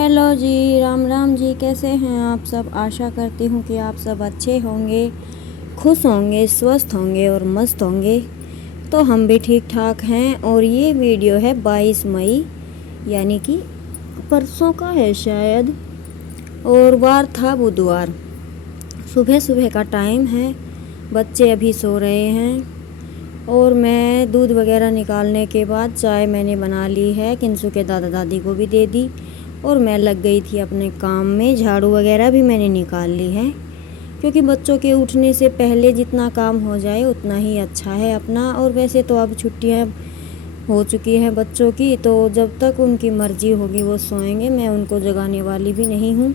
Hello जी, राम राम जी। कैसे हैं आप सब? आशा करती हूँ कि आप सब अच्छे होंगे, खुश होंगे, स्वस्थ होंगे और मस्त होंगे। तो हम भी ठीक ठाक हैं। और ये वीडियो है 22 मई, यानी कि परसों का है शायद, और वार था बुधवार। सुबह सुबह का टाइम है, बच्चे अभी सो रहे हैं और मैं दूध वगैरह निकालने के बाद चाय मैंने बना ली है, किंसु के दादा दादी को भी दे दी और मैं लग गई थी अपने काम में। झाड़ू वगैरह भी मैंने निकाल ली है, क्योंकि बच्चों के उठने से पहले जितना काम हो जाए उतना ही अच्छा है अपना। और वैसे तो अब छुट्टियां हो चुकी हैं बच्चों की, तो जब तक उनकी मर्ज़ी होगी वो सोएंगे, मैं उनको जगाने वाली भी नहीं हूँ।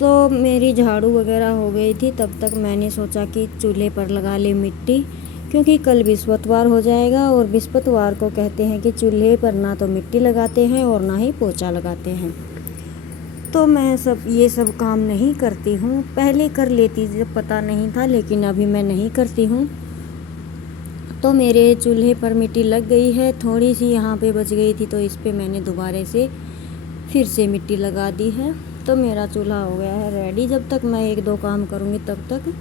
तो मेरी झाड़ू वगैरह हो गई थी, तब तक मैंने सोचा कि चूल्हे पर लगा ले मिट्टी, क्योंकि कल बृहस्पतिवार हो जाएगा और बृहस्पतिवार को कहते हैं कि चूल्हे पर ना तो मिट्टी लगाते हैं और ना ही पोछा लगाते हैं। तो मैं ये सब काम नहीं करती हूँ। पहले कर लेती जब पता नहीं था, लेकिन अभी मैं नहीं करती हूँ। तो मेरे चूल्हे पर मिट्टी लग गई है, थोड़ी सी यहाँ पे बच गई थी, तो इस पे मैंने दोबारा से फिर से मिट्टी लगा दी है। तो मेरा चूल्हा हो गया है रेडी। जब तक मैं एक दो काम करूँगी तब तक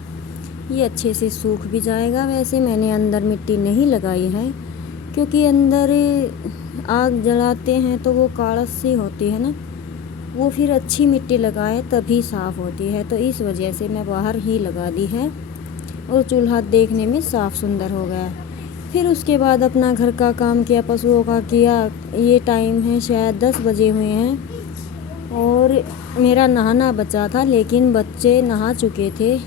ये अच्छे से सूख भी जाएगा। वैसे मैंने अंदर मिट्टी नहीं लगाई है, क्योंकि अंदर आग जलाते हैं तो वो काड़स सी होती है ना, वो फिर अच्छी मिट्टी लगाए तभी साफ़ होती है। तो इस वजह से मैं बाहर ही लगा दी है और चूल्हा देखने में साफ़ सुंदर हो गया। फिर उसके बाद अपना घर का काम किया, पशुओं का किया। ये टाइम है शायद 10 बजे हुए हैं और मेरा नहाना बचा था, लेकिन बच्चे नहा चुके थे।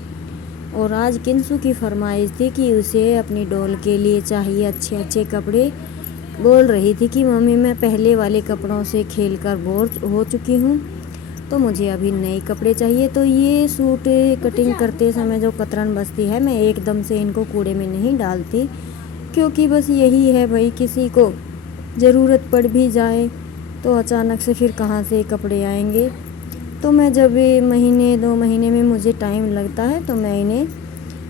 और आज किंसु की फरमाइश थी कि उसे अपनी डॉल के लिए चाहिए अच्छे अच्छे कपड़े। बोल रही थी कि मम्मी मैं पहले वाले कपड़ों से खेलकर बोर हो चुकी हूँ, तो मुझे अभी नए कपड़े चाहिए। तो ये सूट कटिंग करते समय जो कतरन बचती है, मैं एकदम से इनको कूड़े में नहीं डालती, क्योंकि बस यही है भाई, किसी को ज़रूरत पड़ भी जाए तो अचानक से फिर कहाँ से कपड़े आएंगे। तो मैं जब महीने 2 महीने में मुझे टाइम लगता है तो मैं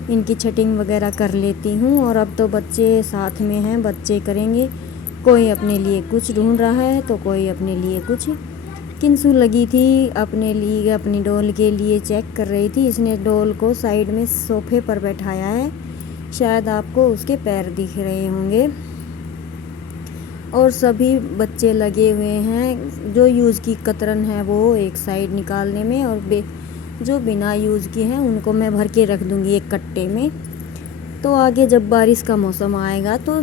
इनकी छटिंग वगैरह कर लेती हूँ। और अब तो बच्चे साथ में हैं, बच्चे करेंगे। कोई अपने लिए कुछ ढूंढ रहा है तो कोई अपने लिए कुछ। किंसु लगी थी अपने लिए, अपनी डॉल के लिए चेक कर रही थी। इसने डॉल को साइड में सोफे पर बैठाया है, शायद आपको उसके पैर दिख रहे होंगे। और सभी बच्चे लगे हुए हैं, जो यूज़ की कतरन है वो एक साइड निकालने में, और जो बिना यूज़ की हैं उनको मैं भर के रख दूँगी एक कट्टे में। तो आगे जब बारिश का मौसम आएगा तो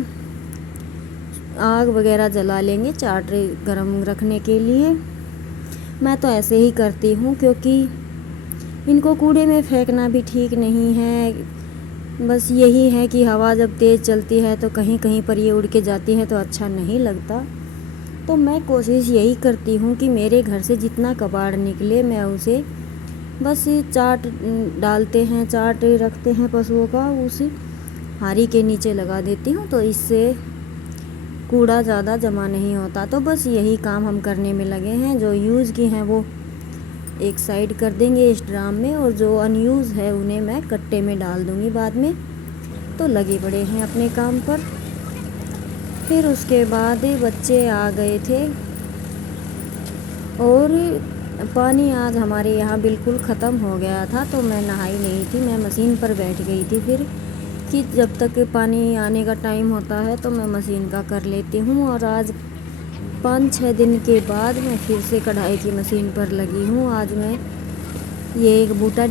आग वगैरह जला लेंगे चाट गरम रखने के लिए। मैं तो ऐसे ही करती हूँ, क्योंकि इनको कूड़े में फेंकना भी ठीक नहीं है। बस यही है कि हवा जब तेज़ चलती है तो कहीं कहीं पर ये उड़ के जाती है तो अच्छा नहीं लगता। तो मैं कोशिश यही करती हूँ कि मेरे घर से जितना कबाड़ निकले मैं उसे बस चाट डालते हैं, चाट रखते हैं पशुओं का, उस हारी के नीचे लगा देती हूँ, तो इससे कूड़ा ज़्यादा जमा नहीं होता। तो बस यही काम हम करने में लगे हैं। जो यूज़ की हैं वो एक साइड कर देंगे इस ड्राम में, और जो अनयूज़ है उन्हें मैं कट्टे में डाल दूँगी बाद में। तो लगे पड़े हैं अपने काम पर। फिर उसके बाद बच्चे आ गए थे और पानी आज हमारे यहाँ बिल्कुल ख़त्म हो गया था, तो मैं नहाई नहीं थी, मैं मशीन पर बैठ गई थी। फिर कि जब तक पानी आने का टाइम होता है तो मैं मशीन का कर लेती हूँ। और आज 5-6 दिन के बाद मैं फिर से कढ़ाई की मशीन पर लगी हूँ। आज मैं ये एक बूटा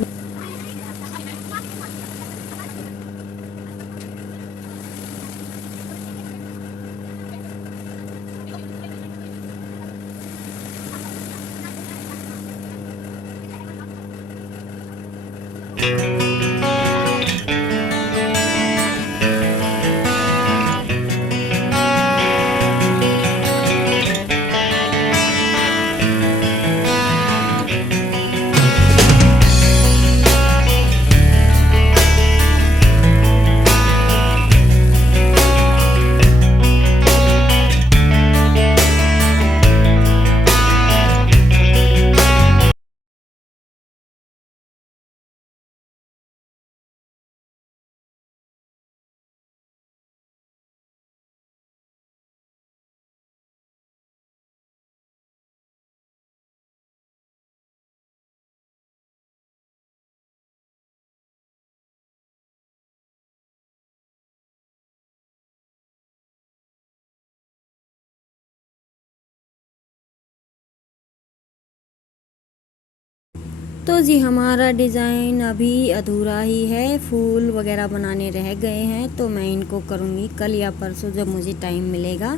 तो जी हमारा डिज़ाइन अभी अधूरा ही है, फूल वगैरह बनाने रह गए हैं, तो मैं इनको करूँगी कल या परसों जब मुझे टाइम मिलेगा।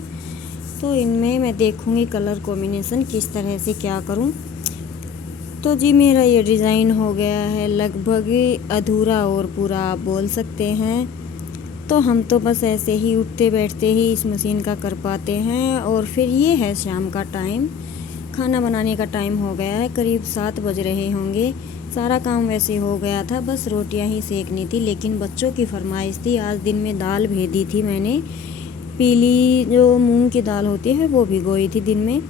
तो इनमें मैं देखूँगी कलर कॉम्बिनेशन किस तरह से क्या करूँ। तो जी मेरा ये डिज़ाइन हो गया है लगभग अधूरा और पूरा आप बोल सकते हैं। तो हम तो बस ऐसे ही उठते बैठते ही इस मशीन का कर पाते हैं। और फिर ये है शाम का टाइम, खाना बनाने का टाइम हो गया है, करीब 7 बज रहे होंगे। सारा काम वैसे हो गया था, बस रोटियां ही सेकनी थी, लेकिन बच्चों की फरमाइश थी। आज दिन में दाल भेजी थी मैंने, पीली जो मूंग की दाल होती है वो भिगोई थी दिन में,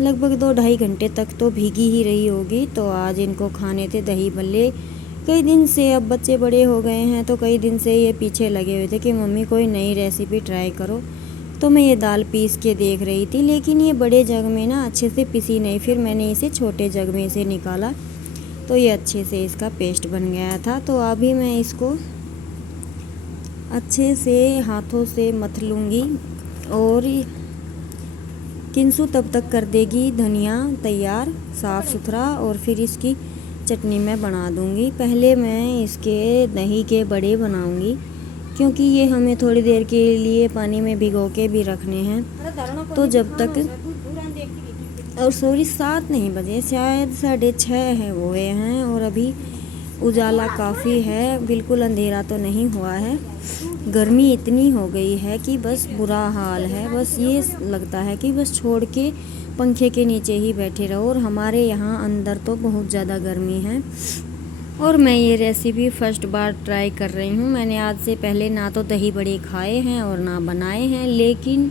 लगभग 2-2.5 घंटे तक तो भीगी ही रही होगी। तो आज इनको खाने थे दही भल्ले। कई दिन से, अब बच्चे बड़े हो गए हैं तो कई दिन से ये पीछे लगे हुए थे कि मम्मी कोई नई रेसिपी ट्राई करो। तो मैं ये दाल पीस के देख रही थी, लेकिन ये बड़े जग में ना अच्छे से पिसी नहीं। फिर मैंने इसे छोटे जग में से निकाला तो ये अच्छे से इसका पेस्ट बन गया था। तो अभी मैं इसको अच्छे से हाथों से मथ लूँगी और किंसु तब तक कर देगी धनिया तैयार साफ़ सुथरा, और फिर इसकी चटनी मैं बना दूँगी। पहले मैं इसके दही के बड़े बनाऊँगी, क्योंकि ये हमें थोड़ी देर के लिए पानी में भिगो के भी रखने हैं। तो जब तक, और सॉरी 7 नहीं बजे, शायद 6:30 है हुए हैं, और अभी उजाला काफ़ी है, बिल्कुल अंधेरा तो नहीं हुआ है। गर्मी इतनी हो गई है कि बस बुरा हाल है, बस ये लगता है कि बस छोड़ के पंखे के नीचे ही बैठे रहो। और हमारे यहाँ अंदर तो बहुत ज़्यादा गर्मी है। और मैं ये रेसिपी फर्स्ट बार ट्राई कर रही हूँ। मैंने आज से पहले ना तो दही बड़े खाए हैं और ना बनाए हैं, लेकिन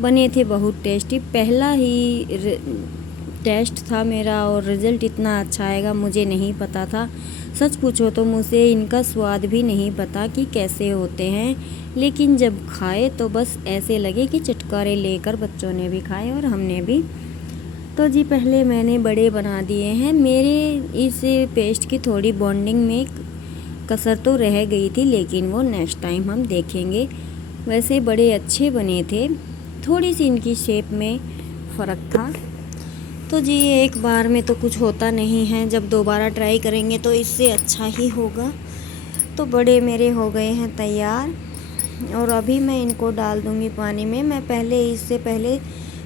बने थे बहुत टेस्टी। पहला ही टेस्ट था मेरा और रिज़ल्ट इतना अच्छा आएगा मुझे नहीं पता था। सच पूछो तो मुझे इनका स्वाद भी नहीं पता कि कैसे होते हैं, लेकिन जब खाए तो बस ऐसे लगे कि चटकारे लेकर बच्चों ने भी खाए और हमने भी। तो जी पहले मैंने बड़े बना दिए हैं। मेरे इस पेस्ट की थोड़ी बॉन्डिंग में कसर तो रह गई थी, लेकिन वो नेक्स्ट टाइम हम देखेंगे। वैसे बड़े अच्छे बने थे, थोड़ी सी इनकी शेप में फ़र्क था। तो जी एक बार में तो कुछ होता नहीं है, जब दोबारा ट्राई करेंगे तो इससे अच्छा ही होगा। तो बड़े मेरे हो गए हैं तैयार, और अभी मैं इनको डाल दूँगी पानी में। मैं पहले, इससे पहले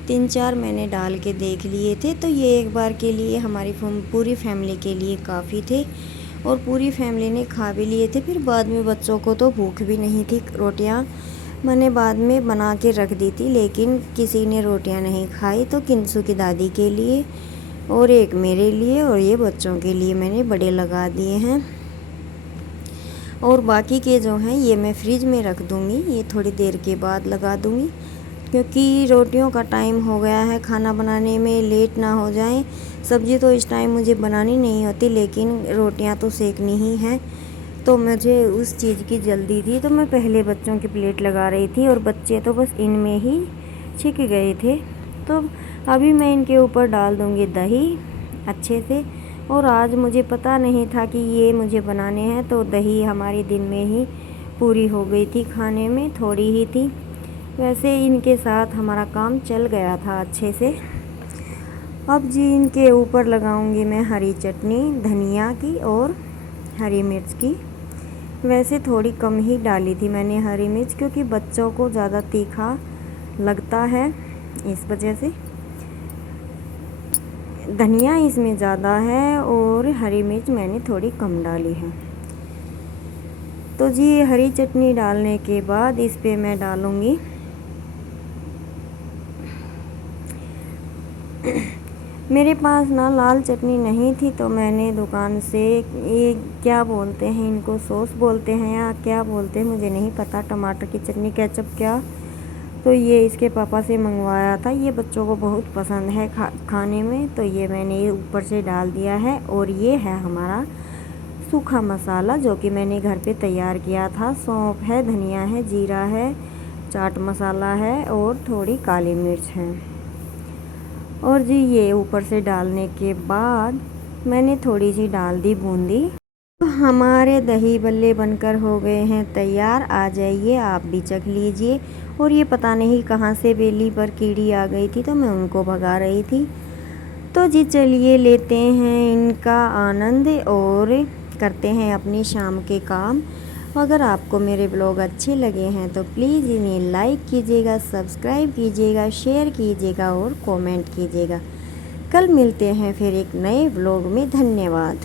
3-4 मैंने डाल के देख लिए थे, तो ये एक बार के लिए हमारी पूरी फैमिली के लिए काफ़ी थे, और पूरी फैमिली ने खा भी लिए थे। फिर बाद में बच्चों को तो भूख भी नहीं थी। रोटियां मैंने बाद में बना के रख दी थी, लेकिन किसी ने रोटियां नहीं खाई। तो किंसु की दादी के लिए और एक मेरे लिए और ये बच्चों के लिए मैंने बड़े लगा दिए हैं। और बाकी के जो हैं ये मैं फ्रिज में रख दूँगी, ये थोड़ी देर के बाद लगा दूँगी, क्योंकि रोटियों का टाइम हो गया है, खाना बनाने में लेट ना हो जाए। सब्ज़ी तो इस टाइम मुझे बनानी नहीं होती, लेकिन रोटियां तो सेकनी ही हैं। तो मुझे उस चीज़ की जल्दी थी, तो मैं पहले बच्चों की प्लेट लगा रही थी, और बच्चे तो बस इनमें ही छिक गए थे। तो अभी मैं इनके ऊपर डाल दूँगी दही अच्छे से। और आज मुझे पता नहीं था कि ये मुझे बनाने हैं, तो दही हमारी दिन में ही पूरी हो गई थी, खाने में थोड़ी ही थी। वैसे इनके साथ हमारा काम चल गया था अच्छे से। अब जी इनके ऊपर लगाऊंगी मैं हरी चटनी धनिया की और हरी मिर्च की। वैसे थोड़ी कम ही डाली थी मैंने हरी मिर्च, क्योंकि बच्चों को ज़्यादा तीखा लगता है, इस वजह से धनिया इसमें ज़्यादा है और हरी मिर्च मैंने थोड़ी कम डाली है। तो जी हरी चटनी डालने के बाद इस पे मैं डालूँगी मेरे पास ना लाल चटनी नहीं थी, तो मैंने दुकान से, ये क्या बोलते हैं इनको, सॉस बोलते हैं या क्या बोलते हैं मुझे नहीं पता, टमाटर की चटनी, केचप क्या, तो ये इसके पापा से मंगवाया था। ये बच्चों को बहुत पसंद है खाने में, तो ये मैंने ये ऊपर से डाल दिया है। और ये है हमारा सूखा मसाला, जो कि मैंने घर पे तैयार किया था। सौंफ है, धनिया है, जीरा है, चाट मसाला है और थोड़ी काली मिर्च है। और जी ये ऊपर से डालने के बाद मैंने थोड़ी सी डाल दी बूंदी। तो हमारे दही बल्ले बनकर हो गए हैं तैयार। आ जाइए आप भी चख लीजिए। और ये पता नहीं कहाँ से बेली पर कीड़ी आ गई थी, तो मैं उनको भगा रही थी। तो जी चलिए लेते हैं इनका आनंद और करते हैं अपनी शाम के काम। अगर आपको मेरे ब्लॉग अच्छे लगे हैं तो प्लीज़ इन्हें लाइक कीजिएगा, सब्सक्राइब कीजिएगा, शेयर कीजिएगा और कमेंट कीजिएगा। कल मिलते हैं फिर एक नए ब्लॉग में। धन्यवाद।